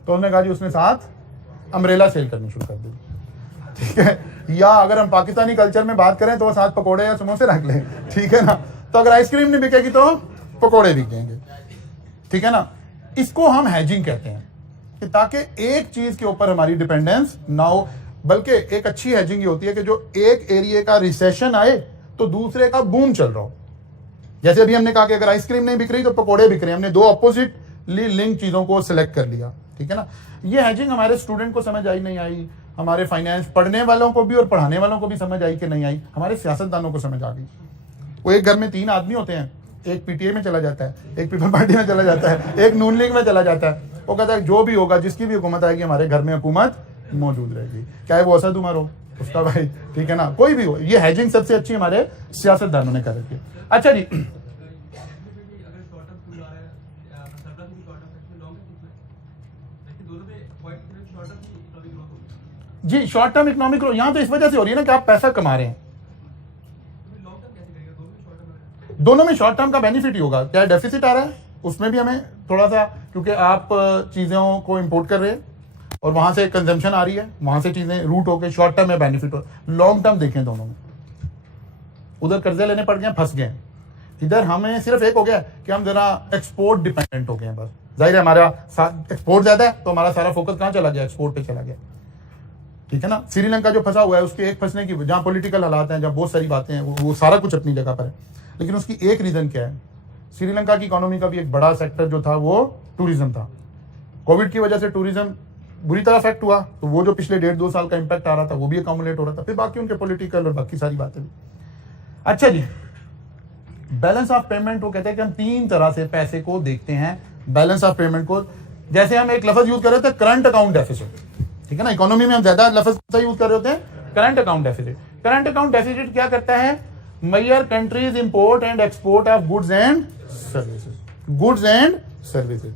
तो उसने कहा जी, उसने साथ अम्ब्रेला सेल करनी शुरू कर दी। ठीक है, या अगर हम पाकिस्तानी कल्चर में बात करें तो साथ पकोड़े या समोसे रख लें। ठीक है ना? तो अगर आइसक्रीम नहीं बिकेगी तो पकोड़े बिकेंगे। ठीक है ना? इसको हम हैजिंग कहते हैं, कि ताकि एक चीज के ऊपर हमारी डिपेंडेंस ना हो। बल्कि एक अच्छी हैजिंग ये होती है कि जो एक एरिया का रिसेशन आए तो दूसरे का बूम चल रहा हो। जैसे अभी हमने कहा कि अगर आइसक्रीम नहीं बिक रही तो पकोड़े बिक रहे हैं, हमने दो अपोजिटली लिंक चीजों को सिलेक्ट कर लिया। ठीक है ना? ये हैजिंग हमारे स्टूडेंट को समझ आई नहीं आई, हमारे फाइनेंस पढ़ने वालों को भी और पढ़ाने वालों को भी समझ आई कि नहीं आई, हमारे सियासतदानों को समझ आ गई। वो एक घर में 3 आदमी होते हैं, एक पीटीए में चला जाता है, एक पीपल पार्टी में चला जाता है, एक नून लीग में चला जाता है। वो कहता है जो भी होगा, जिसकी भी हुकूमत आएगी, हमारे घर में हुकूमत मौजूद रहेगी, चाहे वो असद उमर हो, उसका भाई, ठीक है ना, कोई भी हो। ये हैजिंग सबसे अच्छी हमारे सियासतदानों ने कर रखी है। अच्छा जी, जी शॉर्ट टर्म इकोनॉमिक ग्रोथ यहाँ तो इस वजह से हो रही है ना कि आप पैसा कमा रहे हैं। दोनों में शॉर्ट टर्म का बेनिफिट ही होगा। क्या डेफिसिट आ रहा है, उसमें भी हमें थोड़ा सा, क्योंकि आप चीजों को इंपोर्ट कर रहे हैं, और वहां से कंजम्पशन आ रही है, वहां से चीजें रूट होकर शॉर्ट टर्म में बेनिफिट हो, लॉन्ग टर्म देखें दोनों में। उधर कर्जे लेने पड़ गए, फंस गए। इधर हमें सिर्फ एक हो गया कि हम जरा एक्सपोर्ट डिपेंडेंट हो गए हैं बस। जाहिर है हमारा एक्सपोर्ट ज्यादा है तो हमारा सारा फोकस कहाँ चला गया, एक्सपोर्ट पे चला गया। ठीक है ना। श्रीलंका जो फंसा हुआ है उसके एक फंसने की, जहाँ पॉलिटिकल हालात हैं, जहाँ बहुत सारी बातें हैं, वो सारा कुछ अपनी जगह पर है, लेकिन उसकी एक रीजन क्या है, श्रीलंका की इकोनॉमी का भी एक बड़ा सेक्टर जो था वो टूरिज्म था। कोविड की वजह से टूरिज्म बुरी तरह अफेक्ट हुआ, तो वो जो पिछले 1.5-2 साल का इंपैक्ट आ रहा था वो भी अकोमोडेट हो रहा था, फिर बाकी उनके पॉलिटिकल और बाकी सारी बातें भी। अच्छा जी, बैलेंस ऑफ पेमेंट वो कहते हैं कि हम 3 तरह से पैसे को देखते हैं, बैलेंस ऑफ पेमेंट को। जैसे हम एक लफ्ज यूज कर रहे थे, करंट अकाउंट डेफिसिट, ठीक है ना। इकोनॉमी में हम ज्यादा लफ्ज यूज कर रहे होते हैं, current account deficit. Current account deficit क्या करता है, major countries import and export of goods and services. Goods and services,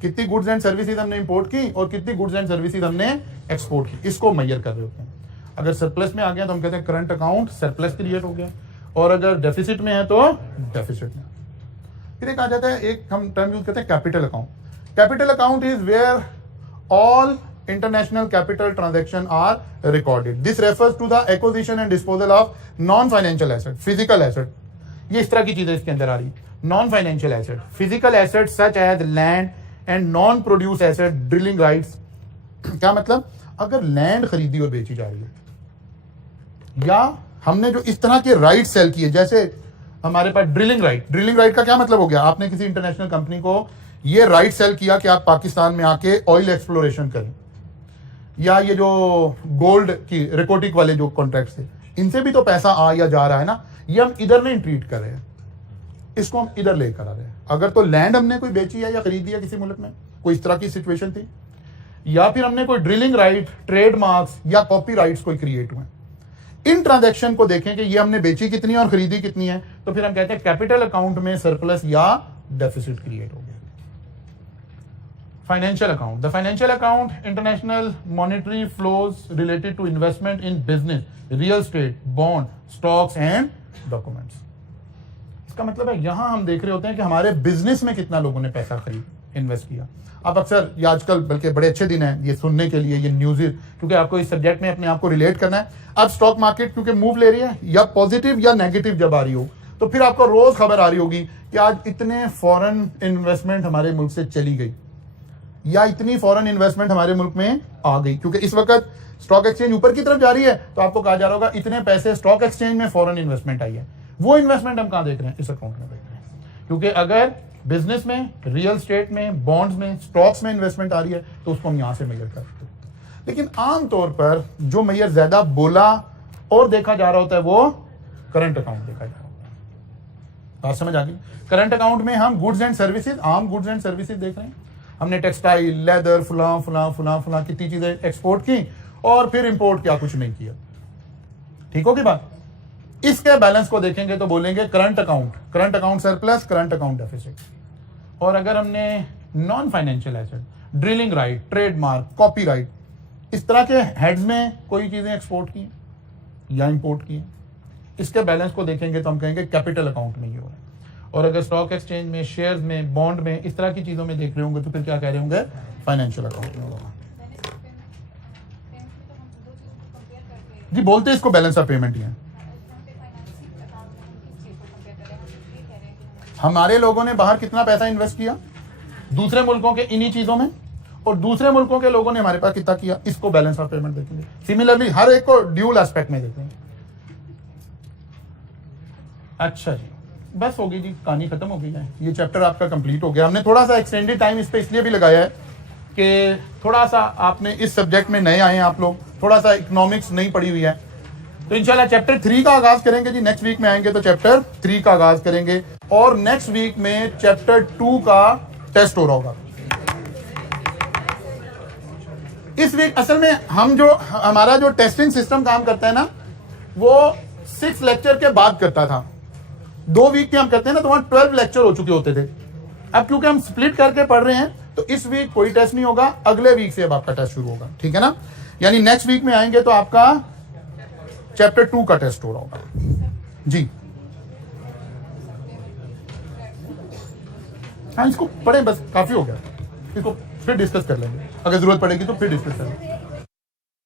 कितनी गुड्स एंड सर्विसेज हमने इंपोर्ट की और कितनी गुड्स एंड सर्विसेज हमने एक्सपोर्ट की, इसको मेजर कर रहे होते हैं। अगर सरप्लस में आ गया तो हम कहते हैं करंट अकाउंट सरप्लस क्रिएट हो गया, और अगर डेफिसिट में है तो डेफिसिट में। फिर एक आ जाता है, एक हम टर्म यूज करते हैं capital account. Capital account is where all international capital transaction are recorded. This refers to the acquisition and disposal of non financial asset, physical asset. ये इस तरह की चीजें इसके अंदर आ रही। Non financial asset, physical asset such as land and non produce asset, drilling rights. क्या मतलब, अगर लैंड खरीदी और बेची जा रही है, या हमने जो इस तरह के राइट सेल किए, जैसे हमारे पास ड्रिलिंग राइट। ड्रिलिंग राइट का क्या मतलब हो गया, आपने किसी इंटरनेशनल कंपनी को ये राइट सेल किया कि आप पाकिस्तान में आके ऑयल एक्सप्लोरेशन करें, या ये जो गोल्ड की रिकोटिक वाले जो कॉन्ट्रैक्ट थे, इनसे भी तो पैसा आ या जा रहा है ना, ये हम इधर नहीं ट्रीट कर रहे हैं, इसको हम इधर लेकर आ रहे हैं। अगर तो लैंड हमने कोई बेची है या खरीदी है किसी मुल्क में, कोई इस तरह की सिचुएशन थी, या फिर हमने कोई ड्रिलिंग राइट, ट्रेडमार्क्स या कॉपी राइट्स कोई क्रिएट हुए, इन ट्रांजैक्शन को देखें कि ये हमने बेची कितनी है और खरीदी कितनी है, तो फिर हम कहते हैं कैपिटल अकाउंट में सरप्लस या डेफिसिट क्रिएट हो गया। Financial account, the financial account international monetary flows related to investment in business, real estate, bond, stocks and documents. इसका मतलब है यहां हम देख रहे होते हैं कि हमारे बिजनेस में कितना लोगों ने पैसा खरीद इन्वेस्ट किया। अब अक्सर ये आजकल बल्कि बड़े अच्छे दिन हैं ये सुनने के लिए, ये न्यूज़, क्योंकि आपको इस सब्जेक्ट में अपने आप को रिलेट करना है। अब स्टॉक मार्केट क्योंकि मूव ले रही है, या पॉजिटिव या नेगेटिव जब आ रही हो, तो फिर आपको रोज खबर आ रही होगी कि आज इतने फॉरेन इन्वेस्टमेंट हमारे मुल्क से चली गई, या इतनी फॉरेन इन्वेस्टमेंट हमारे मुल्क में आ गई। क्योंकि इस वक्त स्टॉक एक्सचेंज ऊपर की तरफ जा रही है, तो आपको कहा जा रहा होगा इतने पैसे स्टॉक एक्सचेंज में फॉरेन इन्वेस्टमेंट आई है। वो इन्वेस्टमेंट हम कहाँ देख रहे हैं, इस अकाउंट में देख रहे हैं। क्योंकि अगर बिजनेस में, रियल स्टेट में, बॉन्ड्स में, स्टॉक्स में इन्वेस्टमेंट आ रही है, तो उसको हम यहां से मेजर करते हैं। लेकिन आमतौर पर जो मेजर ज्यादा बोला और देखा जा रहा होता है वो करंट अकाउंट देखा जा रहा होता है। बात समझ आ गई। करंट अकाउंट में हम गुड्स एंड सर्विसेज, आम गुड्स एंड सर्विसेज देख रहे हैं। हमने टेक्सटाइल, लेदर, फुला फुला फुला फुला कितनी चीजें एक्सपोर्ट की और फिर इंपोर्ट क्या कुछ नहीं किया। ठीक होगी बात। इसके बैलेंस को देखेंगे तो बोलेंगे current account surplus, current account deficit. और अगर हमने non financial asset, drilling right, trademark, copyright, इस तरह के हेड्स में कोई चीजें एक्सपोर्ट की या इंपोर्ट की, इसके बैलेंस को देखेंगे तो हम कहेंगे कैपिटल अकाउंट में ये हो रहा है। और अगर स्टॉक एक्सचेंज में, शेयर्स में, बॉन्ड में, इस तरह की चीजों में देख रहे होंगे तो फिर क्या कह रहे होंगे, फाइनेंशियल अकाउंट में होगा। जी बोलते इसको बैलेंस ऑफ पेमेंट ही है। हमारे लोगों ने बाहर कितना पैसा इन्वेस्ट किया दूसरे मुल्कों के इन्हीं चीजों में, और दूसरे मुल्कों के लोगों ने हमारे पास कितना किया, इसको बैलेंस ऑफ पेमेंट देखेंगे। सिमिलरली हर एक को ड्यूल एस्पेक्ट में देखेंगे। अच्छा जी, बस हो गई जी, कहानी खत्म हो गई है। ये चैप्टर आपका कंप्लीट हो गया। हमने थोड़ा सा एक्सटेंडेड टाइम इस पे इसलिए भी लगाया है कि थोड़ा सा आपने इस सब्जेक्ट में नए आए हैं आप लोग, थोड़ा सा इकोनॉमिक्स नहीं पढ़ी हुई है। तो इंशाल्लाह चैप्टर 3 का आगाज करेंगे जी। नेक्स्ट वीक में आएंगे तो चैप्टर 3 का आगाज करेंगे, और नेक्स्ट वीक में चैप्टर 2 का टेस्ट हो रहा होगा। इस वीक असल में हम जो हमारा जो टेस्टिंग सिस्टम काम करता है ना, वो 6 लेक्चर के बाद करता था। 2 वीक के हम करते हैं ना, तो वहां 12 लेक्चर हो चुके होते थे। अब क्योंकि हम स्प्लिट करके पढ़ रहे हैं, तो इस वीक कोई टेस्ट नहीं होगा, अगले वीक से अब आपका टेस्ट शुरू होगा। ठीक है ना, यानी नेक्स्ट वीक में आएंगे तो आपका चैप्टर 2 का टेस्ट हो रहा होगा जी। हाँ, इसको पढ़ें, बस काफी हो गया, इसको फिर डिस्कस कर लेंगे। अगर ज़रूरत पड़ेगी तो फिर डिस्कस करें।